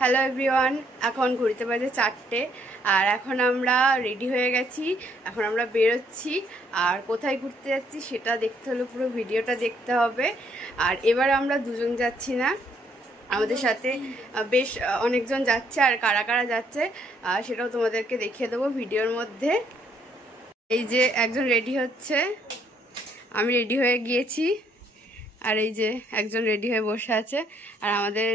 Hello everyone, এখন ঘুরতে বাজে 4টে আর এখন আমরা রেডি হয়ে গেছি। এখন আমরা বেরোচ্ছি আর কোথায় ঘুরতে যাচ্ছি সেটা দেখতে হলে পুরো ভিডিওটা দেখতে হবে। আর এবার আমরা দুজন যাচ্ছি না, আমাদের সাথে বেশ অনেকজন যাচ্ছে। আর কারা কারা যাচ্ছে সেটাও তোমাদেরকে দেখিয়ে দেবো ভিডিওর মধ্যে। এই যে একজন রেডি হচ্ছে, আমি রেডি হয়ে গিয়েছি, আর এই যে একজন রেডি হয়ে বসে আছে। আর আমাদের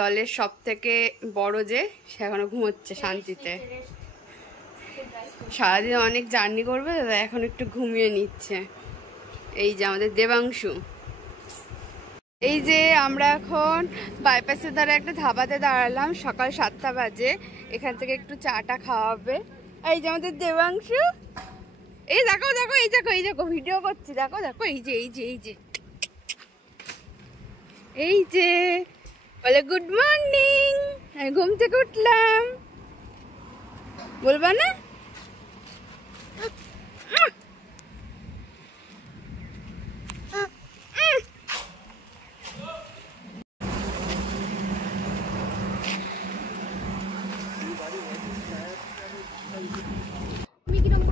দলের সব থেকে বড় যে, সে এখনো ঘুমোচ্ছে শান্তিতে। সারাদিন অনেক জার্নি করবে, এখন একটু ঘুমিয়ে নিচ্ছে। এই যে আমাদের দেবাংশু। এই যে আমরা এখন বাইপাসের ধারে একটা ধাবাতে দাঁড়ালাম, সকাল 7টা বাজে। এখান থেকে একটু চাটা খাওয়া হবে। এই যে আমাদের দেবাংশু, এই দেখো দেখো, এই দেখো এই দেখো, ভিডিও করছি, দেখো দেখো, এই যে এই যে এই যে এই যে বলে গুড মর্নিং। আমি ঘুম থেকে উঠলাম, বলবা না?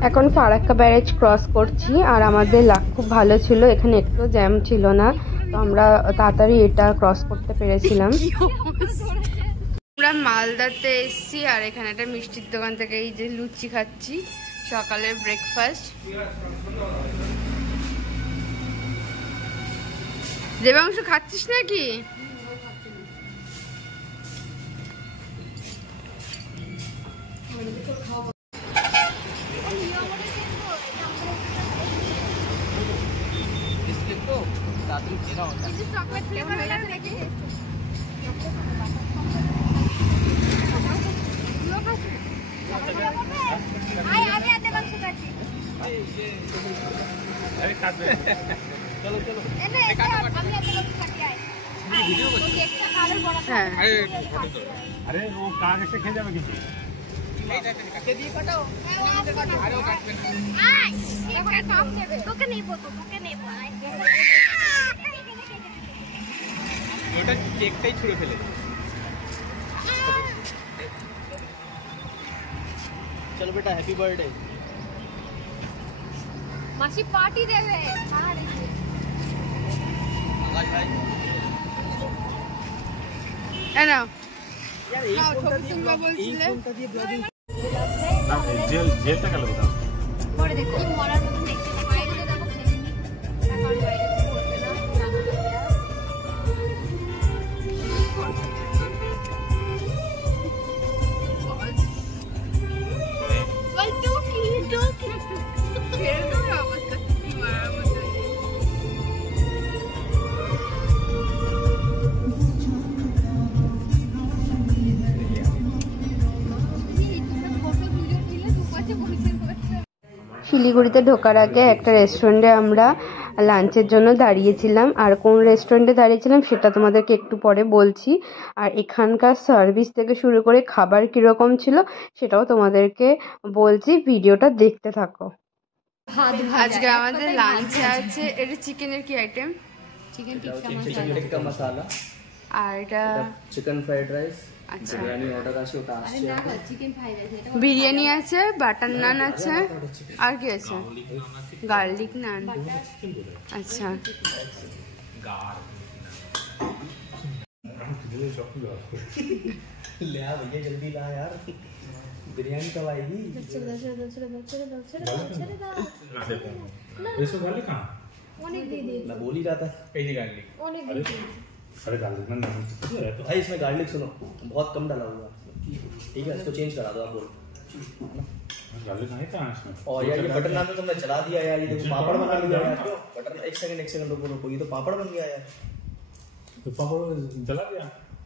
এখন ফারাক্কা ব্যারেজ ক্রস করছি। আর আমাদের লাক খুব ভালো ছিল, এখানে একটু জ্যাম ছিল না, তো আমরা তাড়াতাড়ি এটা ক্রস করতে পেরেছিলাম। আমরা মালদাতে এসছি আর এখানে একটা মিষ্টির দোকান থেকে এই যে লুচি খাচ্ছি, সকালের ব্রেকফাস্ট। দেবাংশু খাচ্ছিস নাকি? চকলেট ফ্লেভার নাকি? अरे वो कहाँ से खेल जावे किसी ওটা কেকটাই ছুঁড়ে ফেলে। চলো বেটা, হ্যাপি বার্থডে। মাসি পার্টি দেবে। এই নাও। यार এই ফোনটা দিয়ে ব্লগ, এই ফোনটা দিয়ে ব্লগিং না, জেলটা গেল কোথাও? পরে দেখো মরার মতন দেখতে না, বাইরে দেখো ফেলেনি না, কারণ বাইরে পড়বে না। বল তো কি ছেড়ে দাও, অবস্থা কি মারার মতো। শিলিগুড়িতে ঢোকার আগে একটা রেস্টুরেন্টে আমরা লাঞ্চের জন্য দাঁড়িয়েছিলাম। আর কোন রেস্টুরেন্টে দাঁড়িয়েছিলাম সেটা তোমাদেরকে একটু পরে বলছি। আর এখানকার সার্ভিস থেকে শুরু করে খাবার কীরকম ছিল সেটাও তোমাদেরকে বলছি, ভিডিওটা দেখতে থাকো। আজকে আমাদের লাঞ্চে আছে, এটা চিকেনের কি আইটেম? চিকেন টিক্কা মশলা, আর এটা চিকেন ফ্রাইড রাইস। আচ্ছা, বিরিয়ানি অর্ডার আছে, ওটা আসছে। বিরিয়ানি আছে, বাটার নান আছে, আর কি আছে? গার্লিক নান। আচ্ছা, ले आ भैया, जल्दी ला यार, बिरयानी कब आएगी? मैं बोल ही रहा था। अरे गार्लिक ना भाई, इसमें गार्लिक सुनो बहुत कम डाला हुआ, ठीक है? इसको चेंज करा दो आप, बोलो गार्लिक नहीं था इसमें। और यार ये बटर नान तो तुमने जला दिया यार, ये देखो पापड़ बना लिया यार। बटर, एक सेकंड रुको, ये तो पापड़ बन गया यार। तो पापड़ जला दिया?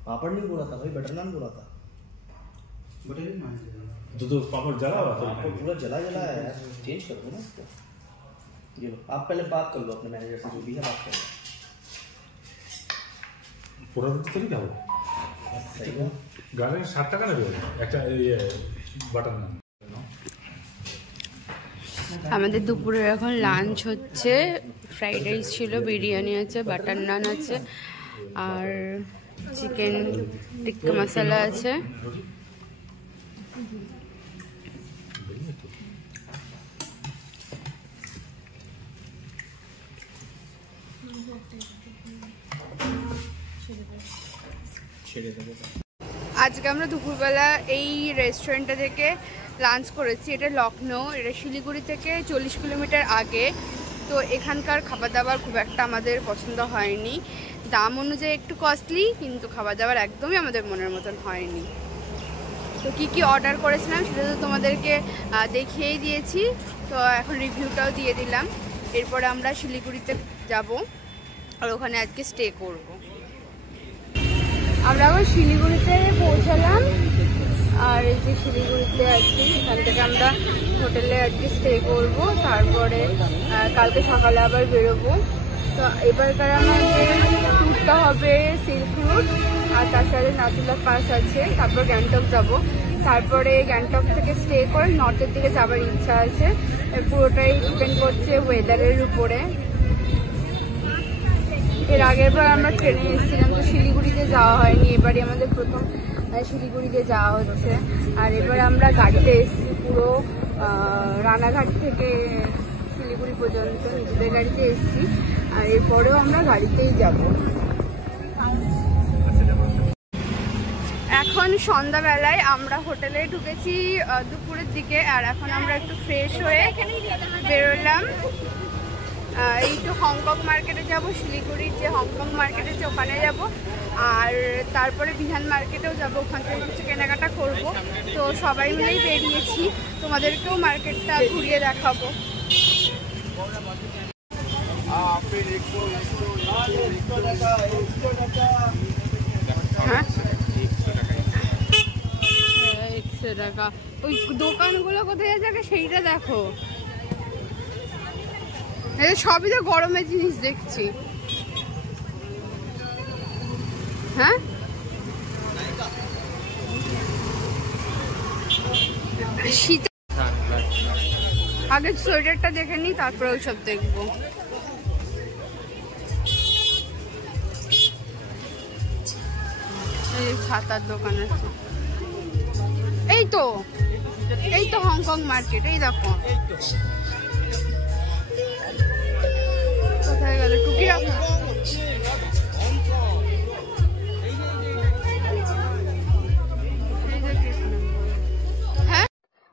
पापड़ नहीं बोला था भाई, बटर नान बोला था। तो पापड़ जला हुआ था, पापड़ पूरा जला है यार, चेंज कर दो ना इसको। ये लो, आप पहले बात कर लो अपने मैनेजर से, जो भी है बात कर लो। पूरा तो चली जाओ सही है। गार्लिक 7 টাকা নেবে একটা, এই বাটার নান। আমাদের দুপুরে এখন লাঞ্চ হচ্ছে, ফ্রাইড রাইস ছিল, বিরিয়ানি আছে, বাটার নান আছে, আর চিকেন টিক্কা মশলা আছে। আজকে আমরা দুপুরবেলা এই রেস্টুরেন্টটা থেকে লাঞ্চ করেছি। এটা লখনৌ, এটা শিলিগুড়ি থেকে 40 কিলোমিটার আগে। তো এখানকার খাবার দাবার খুব একটা আমাদের পছন্দ হয়নি। দাম অনুযায়ী একটু কস্টলি, কিন্তু খাবার দাবার একদমই আমাদের মনের মতন হয়নি। তো কি কি অর্ডার করেছিলাম সেটা তো তোমাদেরকে দেখিয়েই দিয়েছি, তো এখন রিভিউটাও দিয়ে দিলাম। এরপরে আমরা শিলিগুড়িতে যাব আর ওখানে আজকে স্টে করব। আমরা আবার শিলিগুড়িতে পৌঁছালাম, আর এই যে শিলিগুড়িতে আছি, এখান থেকে আমরা হোটেলে আজকে স্টে করব, তারপরে কালকে সকালে আবার বেরোবো। তো এবারকার আমাদের ট্যুরটা হবে সিল্ক রুট, আর তার সাথে নাথুলা পাস আছে, তারপর গ্যাংটক যাব। তারপরে গ্যাংটক থেকে স্টে করে নর্থের দিকে যাবার ইচ্ছা আছে। পুরোটাই ডিপেন্ড করছে ওয়েদারের উপরে। এর আগের বার আমরা ট্রেনে এসেছিলাম, তো শিলিগুড়িতে যাওয়া হয়নি, এবারে আমাদের প্রথম শিলিগুড়িতে যাওয়া হচ্ছে। আর এবার আমরা গাড়িতে এসেছি, পুরো রানাঘাট থেকে শিলিগুড়ি পর্যন্ত নিজেদের গাড়িতে এসেছি, আর এরপরেও আমরা গাড়িতেই যাব। এখন সন্ধ্যাবেলায় আমরা হোটেলে ঢুকেছি দুপুরের দিকে, আর এখন আমরা একটু ফ্রেশ হয়ে বেরোলাম। একটু হংকং মার্কেটে যাব, শিলিগুড়ির যে হংকং মার্কেট আছে ওখানে যাব, আর তারপরে বিহান মার্কেটেও যাব, ওখান থেকে কিছু কেনাকাটা করব। তো সবাই মিলেই বেরিয়েছি, তোমাদেরকেও মার্কেটটা ঘুরিয়ে দেখাবো। হ্যাঁ 100 টাকা। ওই দোকানগুলো কোথায় আছে সেইটা দেখো, সবই তো গরমের জিনিস দেখছি। হ্যাঁ শীত, আগে সোয়েটারটা দেখে নি, তারপরে ওইসব দেখবো। এই ছাতার দোকান আছে, এই তো হংকং মার্কেট, এই দেখো। কোথায় গেল টুকি রাখা?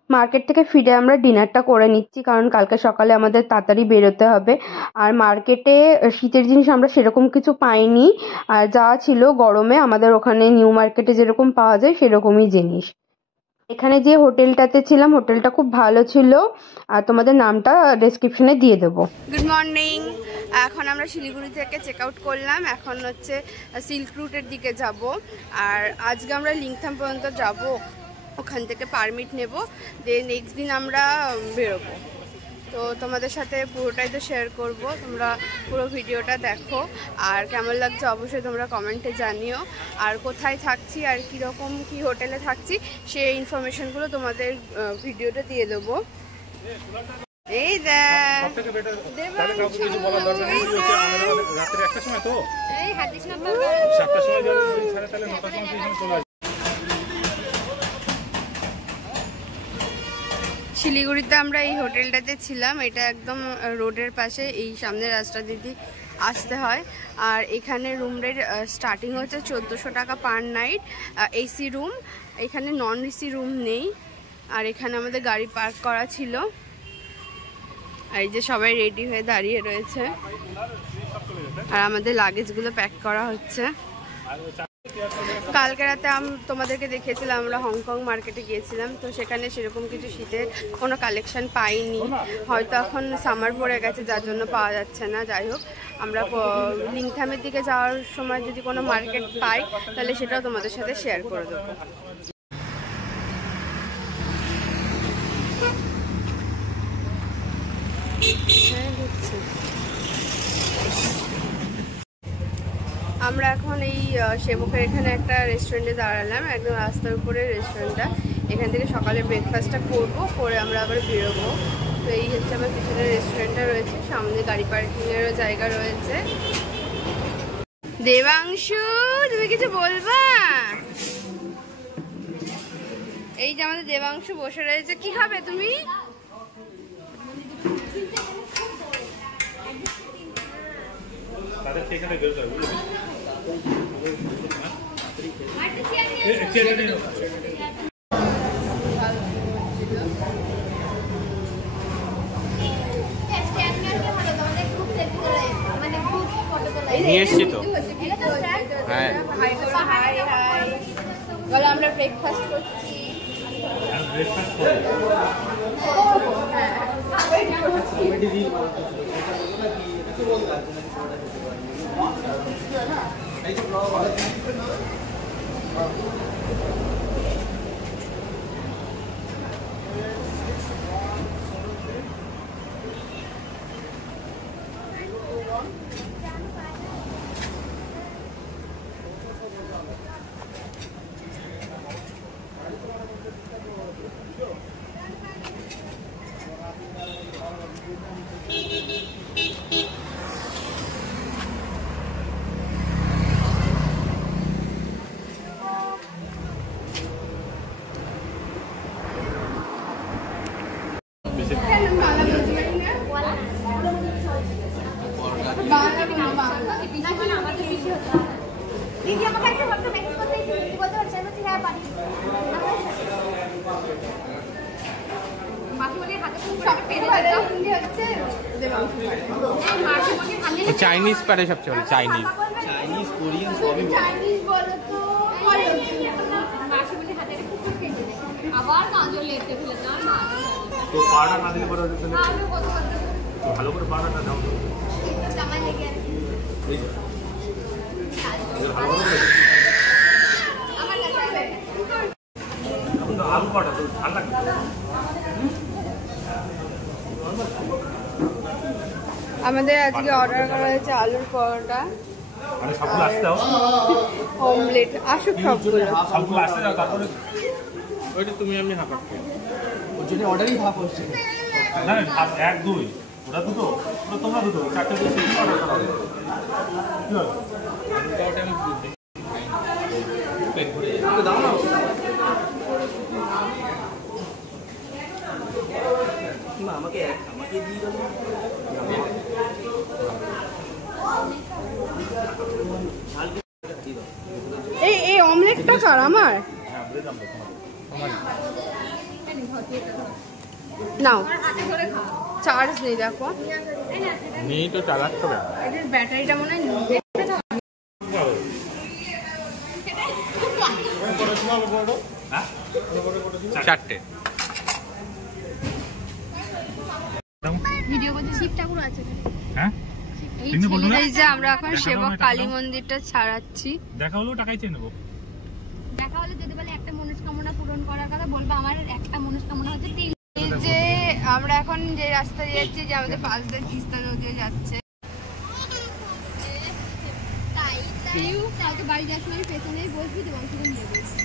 মার্কেট থেকে ফিরে আমরা ডিনারটা করে নিচ্ছি, কারণ কালকে সকালে আমাদের তাড়াতাড়ি বেরোতে হবে। আর মার্কেটে শীতের জিনিস আমরা সেরকম কিছু পাইনি, আর যা ছিল গরমে আমাদের ওখানে নিউ মার্কেটে যেরকম পাওয়া যায় সেরকমই জিনিস। এখানে যে হোটেলটাতে ছিলাম, হোটেলটা খুব ভালো ছিল, আর তোমাদের নামটা ডেসক্রিপশনে দিয়ে দেবো। গুড মর্নিং, এখন আমরা শিলিগুড়ি থেকে চেক আউট করলাম, এখন হচ্ছে সিল্ক রুটের দিকে যাব। আর আজকে আমরা লিংথাম পর্যন্ত যাব, ওখান থেকে পারমিট নেব, দিয়ে নেক্সট দিন আমরা বেরোবো। তো তোমাদের সাথে পুরোটাই তো শেয়ার করব, তোমরা পুরো ভিডিওটা দেখো, আর কেমন লাগছে অবশ্যই তোমরা কমেন্টে জানিও। আর কোথায় থাকছি আর কীরকম কী হোটেলে থাকছি সেই ইনফরমেশনগুলো তোমাদের ভিডিওটা দিয়ে দেবো। এই শিলিগুড়িতে আমরা এই হোটেলটাতে ছিলাম, এটা একদম রোডের পাশে, এই সামনের রাস্তা দিদি আসতে হয়। আর এখানে রুম রেট স্টার্টিং হচ্ছে 1400 টাকা পার নাইট, এসি রুম, এখানে নন এসি রুম নেই। আর এখানে আমাদের গাড়ি পার্ক করা ছিল, আর এই যে সবাই রেডি হয়ে দাঁড়িয়ে রয়েছে, আর আমাদের লাগেজগুলো প্যাক করা হচ্ছে। কালকে রাতে তোমাদেরকে দেখিয়েছিলাম আমরা হংকং মার্কেটে গিয়েছিলাম, তো সেখানে সেরকম কিছু শীতের কোনো কালেকশন পাইনি, হয়তো এখন সামার পড়ে গেছে যার জন্য পাওয়া যাচ্ছে না। যাই হোক, আমরা লিংথামের দিকে যাওয়ার সময় যদি কোনো মার্কেট পাই তাহলে সেটাও তোমাদের সাথে শেয়ার করে দেবো। আমরা এখন এই সেবকের এখানে একটা রেস্টুরেন্টে দাঁড়ালাম, একদম রাস্তার উপরে রেস্টুরেন্টটা। এখান থেকে সকালে ব্রেকফাস্টটা করবো, করে আমরা আবার বেরোবো। তো এই হচ্ছে আমার পিছনে রেস্টুরেন্টটা রয়েছে, সামনে গাড়ি পার্কিংয়েরও জায়গা রয়েছে। দেবাংশু, তুমি তুমি কিছু বলবা? এই যে আমাদের দেবাংশু বসে রয়েছে, কি খাবে তুমি? নিয়ে এসছি তো। হ্যাঁ, বলো আমরা ব্রেকফাস্ট করছি। চাইনিজ পারে সবচেয়ে ভালো, চাইনিজ চাইনিজ কোরিয়ান সবই চাইনিজ বলো তো আবার গাজর লেতে ফেলে দাও না তো পাড়া না দিলে পরে ভালো করে পাড়াটা দাও জামাই লেগে আমার লাগবে আলু পাড়া তো ভালো লাগে। আমাদের আজকে অর্ডার করা হয়েছে আলুর পরোটা, মানে সবগুলো আসতে দাও, অমলেট, আসুক সবগুলো। সবগুলো আসতে দাও, তারপরে ওইটা তুমি আমি হাফ হাফ ওর জন্য অর্ডারই হাফ হচ্ছে না হাফ 1 2 ওটা দুটো, ওটা তোমরা দুটো, চারটে দিয়ে সেই অর্ডার করা হবে। কি হলো ওটা আমি বুঝি পেট ভরে যাবে, দাও না মা আমাকে দিয়ে দাও। এই অমলেটটা কার? আমার নাও, চার্জ নেই দেখো, নেই তো চালাচ্ছ কেন? এটার ব্যাটারিটা মনে হয় নেই। চারটে ভিডিও করতে শিব ঠাকুর আছে হ্যাঁ তুমি বলো না, এই যে আমরা এখন সেবক কালী মন্দিরটা ছাড়াচ্ছি। দেখা হলো টাকাই চেয়ে নেবো। দেখা হলে যদি বলে একটা মনস্কামনা পূরণ করার কথা বলবো, আমার একটা মনস্কামনা হচ্ছে এই যে আমরা এখন যে রাস্তা দিয়ে যাচ্ছি, যে আমাদের পাশ দিয়ে তিস্তা নদী যাচ্ছে। তাই কালকে বাড়ি যাওয়ার সময় পেছনেই বসবি তো বংশকে নিয়ে বসবি।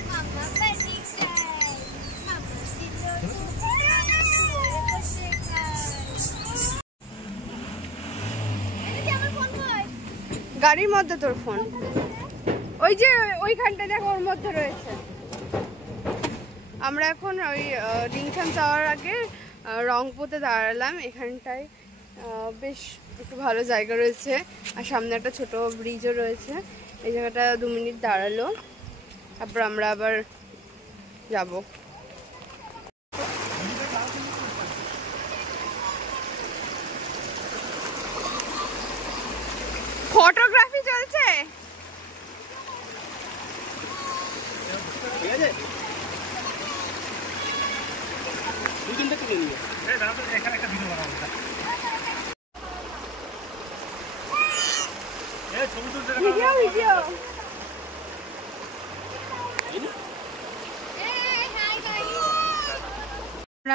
গাড়ির মধ্যে তোর ফোন, ওই যে ওইখানটা দেখ, ওর মধ্যে রয়েছে। আমরা এখন ওই ডিংখান যাওয়ার আগে রংপুতে দাঁড়ালাম। এখানটায় বেশ একটু ভালো জায়গা রয়েছে, আর সামনে একটা ছোট ব্রিজও রয়েছে। এই জায়গাটা 2 মিনিট দাঁড়ালো, তারপর আমরা আবার যাব। ফটোগ্রাফি চলছে। ঠিক আছে, দুই তিনটা কিনে নিয়ে এখানে একটা ভিডিও বানাবো, ছবি তুলতে ভিডিও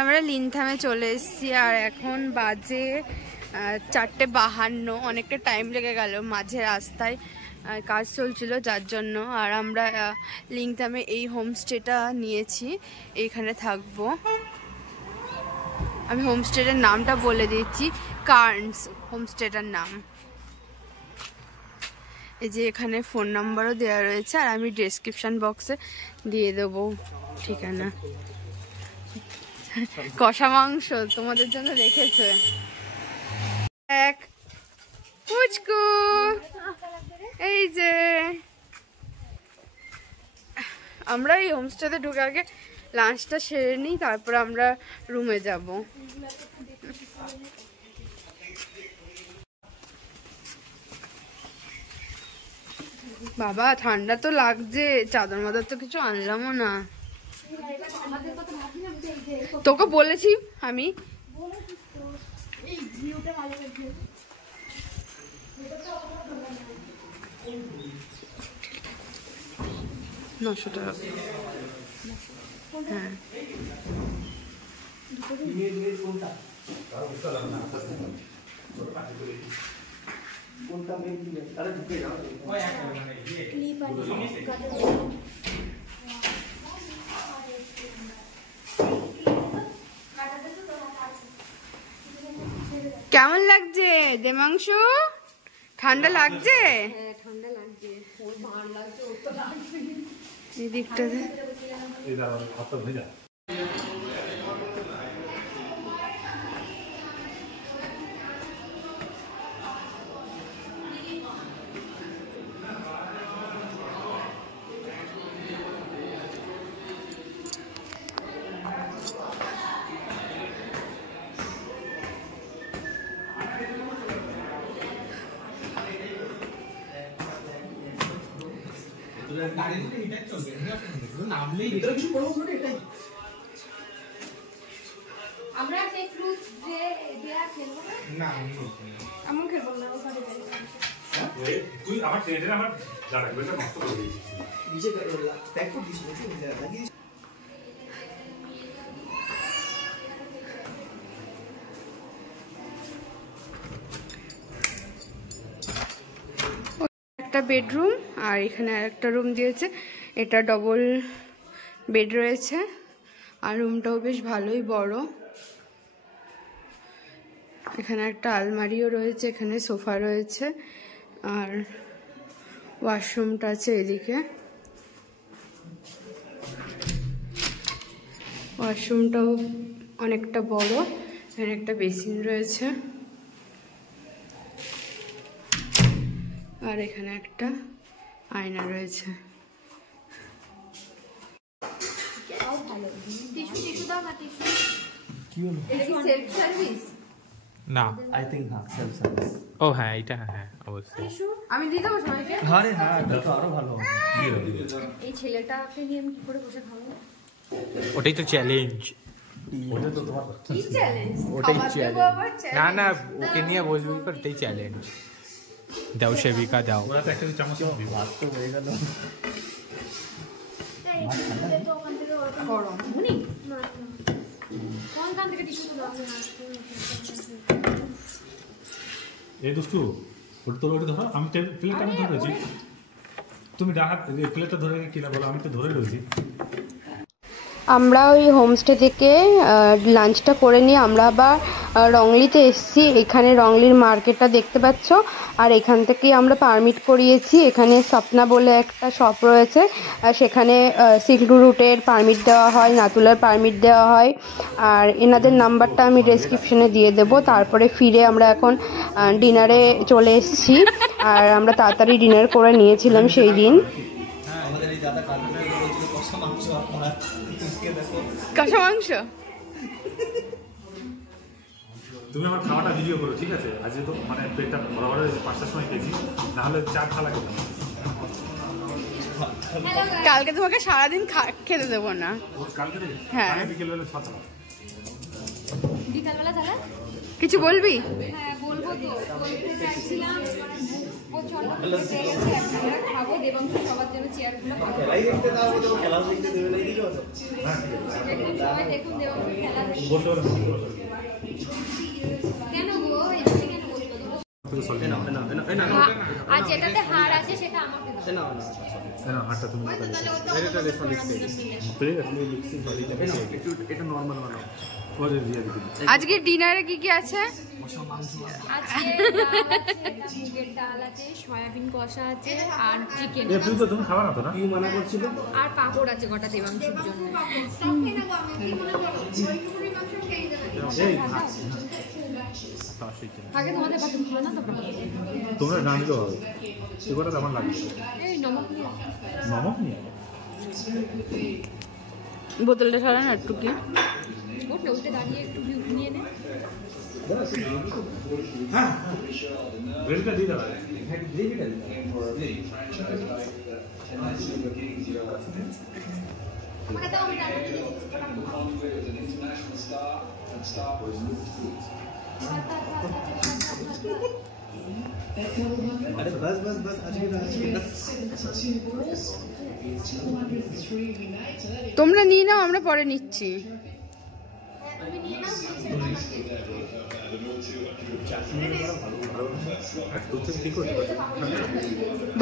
আমরা লিনথামে চলে এসেছি, আর এখন বাজে 4:52। অনেকটা টাইম লেগে গেল, মাঝে রাস্তায় কাজ চলছিল যার জন্য। আর আমরা লিনথামে এই হোমস্টেটা নিয়েছি, এইখানে থাকবো। আমি হোমস্টেটার নামটা বলে দিচ্ছি, কার্নস হোমস্টেটার নাম। এই যে এখানে ফোন নাম্বারও দেওয়া রয়েছে, আর আমি ডেসক্রিপশন বক্সে দিয়ে দেবো ঠিকানা। কষা মাংস তোমাদের জন্য রেখেছে এক পুচকু। এই যে আমরা এই হোমস্টেতে ঢুকে আগে লাঞ্চটা সেরে নিই, তারপর আমরা রুমে যাব। বাবা ঠান্ডা তো লাগছে, চাদর মাদর তো কিছু আনলামও না। তোকে বলেছি আমি। 900 টাকা। হ্যাঁ কেমন লাগছে দেবাংশু? ঠান্ডা লাগছে? এই দিকটাতে আমরা একটু যে দেয়া খেলবো না, আমি খেলবো না। ওখানে তুই আমার ট্রেনের আমার দাঁড়া বেটা নষ্ট করে দিয়েছিস। নিচে প্যাক করে দিস, নিচে লাগিয়ে দিস। একটা বেডরুম, আর এখানে একটা রুম দিয়েছে, এটা ডবল বেড রয়েছে, আর রুমটাও বেশ ভালোই বড়। এখানে একটা আলমারিও রয়েছে, এখানে সোফা রয়েছে, আর ওয়াশরুমটা আছে এদিকে। ওয়াশরুমটাও অনেকটা বড়, এখানে একটা বেসিন রয়েছে, আর এখানে একটা আয়না রয়েছে। না আই থিংক হ্যাঁ সেলফ সার্ভিস। ও হ্যাঁ এটা হ্যাঁ অবশ্যই। আমি দিয়ে দেবো সবাইকে। আরে হ্যাঁ এটা তো আরো ভালো হবে। এই ছেলেটাকে নিয়ে আমি কি করে বসে খাবো? ওটাই তো চ্যালেঞ্জ। ওটা তো তোমার কি চ্যালেঞ্জ? ওটাই খাবার দেবো আবার চ্যালেঞ্জ। না না ওকে নিয়ে বলবি পর ওটাই চ্যালেঞ্জ। দাও সেবিকা দাও। ওরা তো একটা চামচ দিবি। ভাত তো হয়ে গেল। তো ওখান থেকে গরম। না কোনখান থেকে টিস্যু দাও না? এই দুষ্টু ওটা তোর ওটা ধরো, আমি প্লেট আমি ধরে রয়েছি, তুমি ডাহাত প্লেটটা ধরে কিনা বলো, আমি তো ধরে রয়েছি। আমরা ওই হোমস্টে থেকে লাঞ্চটা করে নিয়ে আমরা আবার রংলিতে এসেছি। এখানে রংলির মার্কেটটা দেখতে পাচ্ছ, আর এখান থেকেই আমরা পারমিট করিয়েছি। এখানে স্বপ্না বলে একটা শপ রয়েছে, সেখানে সিল্ক রুটের পারমিট দেওয়া হয়, নাতুলার পারমিট দেওয়া হয়, আর এনাদের নাম্বারটা আমি ডেসক্রিপশনে দিয়ে দেব। তারপরে ফিরে আমরা এখন ডিনারে চলে এসেছি, আর আমরা তাড়াতাড়ি ডিনার করে নিয়েছিলাম সেই দিন। আমাদের এই দাদা কালকে বলেছিল কষা মাংস আপনারা দেখো কষা মাংস তুমি আমার খাওয়াটা ভিডিও করো ঠিক আছে? আজকে তো মানে পেটটা বরাবর 5টার সময় খেয়েছি, না হলে 4 থালা খেতাম। কালকে তোমাকে সারাদিন খেতে দেবো না। কালকে হ্যাঁ বিকেলবেলা 6 থালা। বিকালবেলা তাহলে কিছু বলবি? হ্যাঁ বলবো তো, বলতে চাইছিলাম প্রচন্ড পেয়ে গেছে, আমরা খাবো দেবাংশ সবার জন্য চেয়ারগুলো খেলাই দেখতে দাও, তো খেলাও দেখতে দেবে না দিকে তো দেখুন সবাই দেখুন দেবাংশ খেলা দেখুন। বসে কেন গো এখানে কেন বসবো? আর যেটাতে হাড় আছে সেটা আমাকে দাও। হাতটা তুমি এটা নর্মাল বানাও। আজকে ডিনারে কি কি আছে? আজকে মুগের ডাল আছে, সয়াবিন কষা আছে, আর চিকেন তুমি খাওয়া না তো না? আর পাঁপড় আছে গোটা দেবাংশুর জন্য। আগে তোমাদের পাতে খাও না, তারপর তোমরা গান দিলেও হবে, এবারে আমার লাগবে। এই নমক নিয়ে নমক নিয়ে বোতলটা ছাড়া না একটু কি উঠে উঠে দাঁড়িয়ে একটু ভিউ নিয়ে নে। হ্যাঁ ব্রেডটা দিয়ে দাও। আমাকে দাও, আমি ডাল দিয়ে अरे बस बस बस आज के তোমরা নিয়ে নাও, আমরা পরে নিচ্ছি।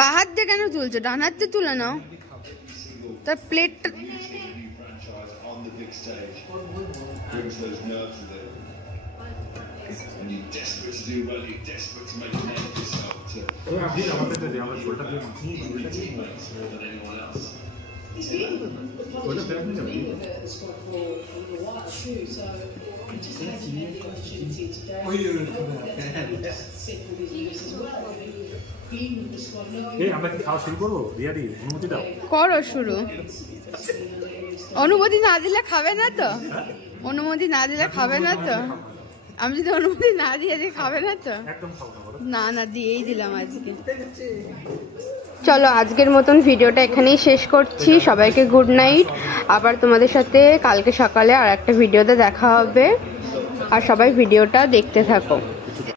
বাহাত দিয়ে কেন তুলছো? ডান হাত দিয়ে তুলে নাও। তার প্লেটটা And you're desperate to do well, you're desperate to make a name for yourself to আমাদের আমরা শোলটা দিয়ে more than anyone else. ওটা ফেরত নিয়ে যাবে। এই আমরা কি খাওয়া শুরু করবো? রিয়াদি অনুমতি দাও। করো শুরু। অনুমতি না দিলে খাবে না তো? অনুমতি না দিলে খাবে না তো? আমি যদি অনুমতি না দিয়ে দিই খাবে না তো? একদম খাবো না বলো। না না, দিয়েই দিলাম আজকে। চলো আজকের মতন ভিডিওটা এখানেই শেষ করছি। সবাইকে গুড নাইট। আবার তোমাদের সাথে কালকে সকালে আর একটা ভিডিওতে দেখা হবে। আর সবাই ভিডিওটা দেখতে থাকো।